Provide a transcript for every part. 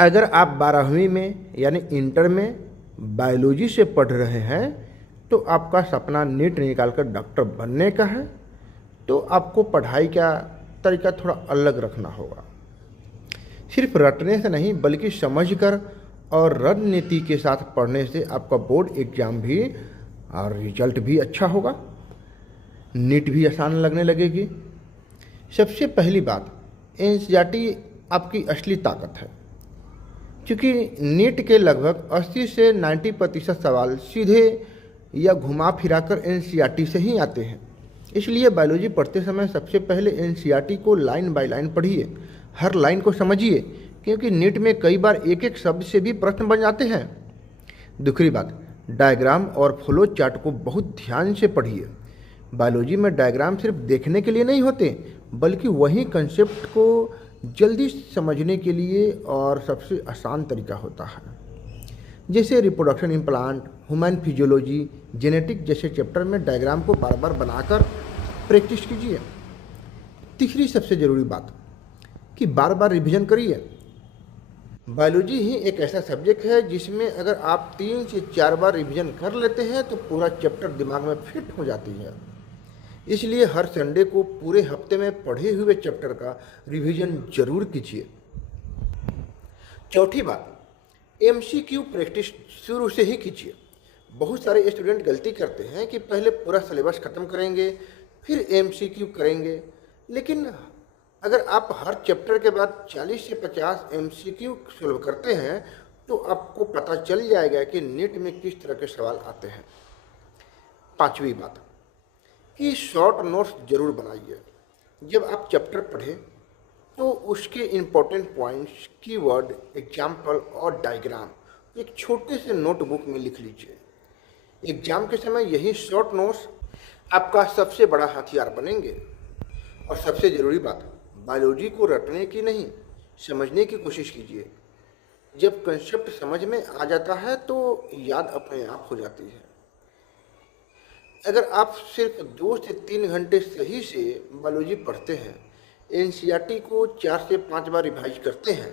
अगर आप 12वीं में यानी इंटर में बायोलॉजी से पढ़ रहे हैं तो आपका सपना नीट निकाल कर डॉक्टर बनने का है, तो आपको पढ़ाई का तरीका थोड़ा अलग रखना होगा। सिर्फ रटने से नहीं बल्कि समझकर और रणनीति के साथ पढ़ने से आपका बोर्ड एग्जाम भी और रिजल्ट भी अच्छा होगा, नीट भी आसान लगने लगेगी। सबसे पहली बात, एनसीईआरटी आपकी असली ताकत है, क्योंकि नीट के लगभग 80 से 90% सवाल सीधे या घुमा फिराकर एनसीईआरटी से ही आते हैं। इसलिए बायोलॉजी पढ़ते समय सबसे पहले एनसीईआरटी को लाइन बाय लाइन पढ़िए, हर लाइन को समझिए, क्योंकि नीट में कई बार एक एक शब्द से भी प्रश्न बन जाते हैं। दूसरी बात, डायग्राम और फ्लो चार्ट को बहुत ध्यान से पढ़िए। बायोलॉजी में डायग्राम सिर्फ देखने के लिए नहीं होते, बल्कि वही कंसेप्ट को जल्दी समझने के लिए और सबसे आसान तरीका होता है। जैसे reproduction in plant, human physiology, genetic जैसे चैप्टर में डायग्राम को बार बार बनाकर प्रैक्टिस कीजिए। तीसरी सबसे ज़रूरी बात कि बार बार रिवीजन करिए। बायोलॉजी ही एक ऐसा सब्जेक्ट है जिसमें अगर आप 3 से 4 बार रिवीजन कर लेते हैं तो पूरा चैप्टर दिमाग में फिट हो जाती है। इसलिए हर संडे को पूरे हफ्ते में पढ़े हुए चैप्टर का रिवीजन जरूर कीजिए। चौथी बात, एमसीक्यू प्रैक्टिस शुरू से ही कीजिए। बहुत सारे स्टूडेंट गलती करते हैं कि पहले पूरा सिलेबस खत्म करेंगे फिर एमसीक्यू करेंगे, लेकिन अगर आप हर चैप्टर के बाद 40 से 50 एमसीक्यू सॉल्व करते हैं तो आपको पता चल जाएगा कि नीट में किस तरह के सवाल आते हैं। पांचवी बात कि शॉर्ट नोट्स जरूर बनाइए। जब आप चैप्टर पढ़ें तो उसके इम्पोर्टेंट पॉइंट्स, कीवर्ड, एग्जाम्पल और डायग्राम एक छोटे से नोटबुक में लिख लीजिए। एग्जाम के समय यही शॉर्ट नोट्स आपका सबसे बड़ा हथियार बनेंगे। और सबसे ज़रूरी बात, बायोलॉजी को रटने की नहीं, समझने की कोशिश कीजिए। जब कंसेप्ट समझ में आ जाता है तो याद अपने आप हो जाती है। अगर आप सिर्फ 2 से 3 घंटे सही से बायोलॉजी पढ़ते हैं, एनसीईआरटी को 4 से 5 बार रिवाइज करते हैं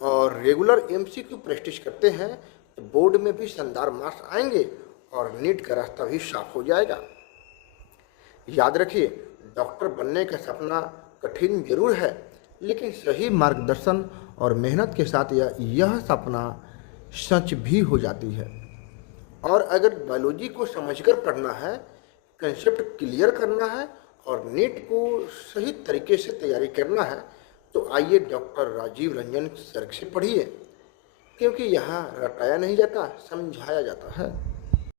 और रेगुलर एमसीक्यू प्रैक्टिस करते हैं तो बोर्ड में भी शानदार मार्क्स आएंगे और नीट का रास्ता भी साफ हो जाएगा। याद रखिए, डॉक्टर बनने का सपना कठिन जरूर है, लेकिन सही मार्गदर्शन और मेहनत के साथ यह सपना सच भी हो जाती है। और अगर बायोलॉजी को समझकर पढ़ना है, कंसेप्ट क्लियर करना है और नीट को सही तरीके से तैयारी करना है तो आइए डॉक्टर राजीव रंजन सर से पढ़िए, क्योंकि यहाँ रटाया नहीं जाता, समझाया जाता है।